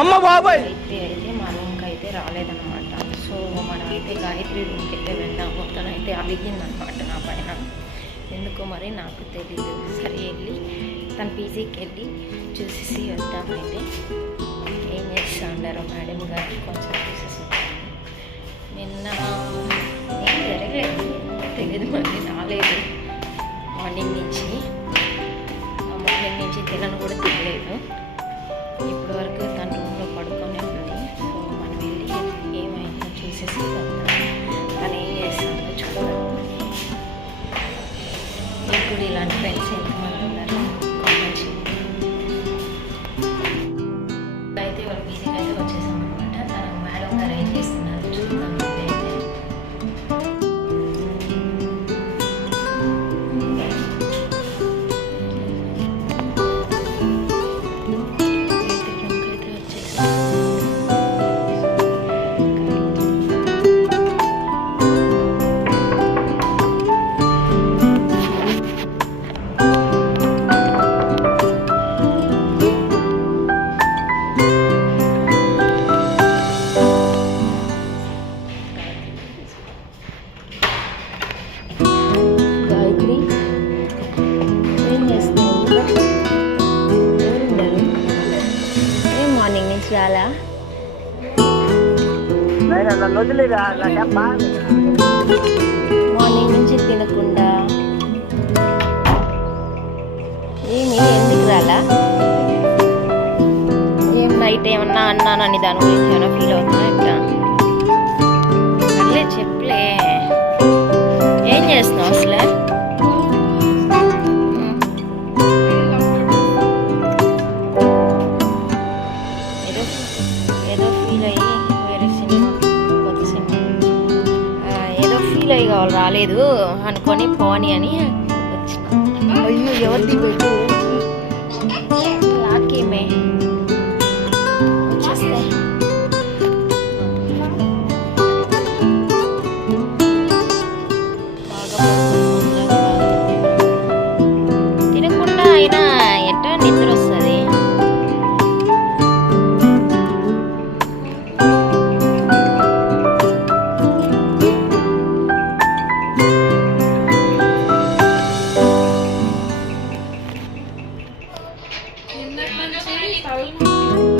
అమ్మ బాబాయ్. గాయత్రి అయితే మా రూమ్కి అయితే రాలేదన్నమాట. సో మనం అయితే గాయత్రి రూమ్కి అయితే వెళ్దాము తనైతే అడిగిందనమాట నా పైన. ఎందుకో మరి నాకు తెలీదు. సరే వెళ్ళి తన పీజీకి వెళ్ళి చూసేసి వద్దామైతే ఏం చేస్తా ఉండారో మేడం గారు? కొంచెం చూసేసి. నిన్న ఏం జరగలేదు తెలియదు మరి రాలేదు. మార్నింగ్ నుంచి మార్నింగ్ నుంచి తినను కూడా ಕುಡಿಲ್ಲ మార్నింగ్ నుంచి తినకుండా. ఏమి ఎందుకు రాలా? ఏం నైట్ ఏమన్నా అన్నానని దాని గురించి ఏమైనా ఫీల్ అవుతున్నా ఇట్లా ఏదో ఇక వాళ్ళు రాలేదు. అనుకొని పోని అని వచ్చిన. అయ్యో ఎవరిది? పెట్టు anak you.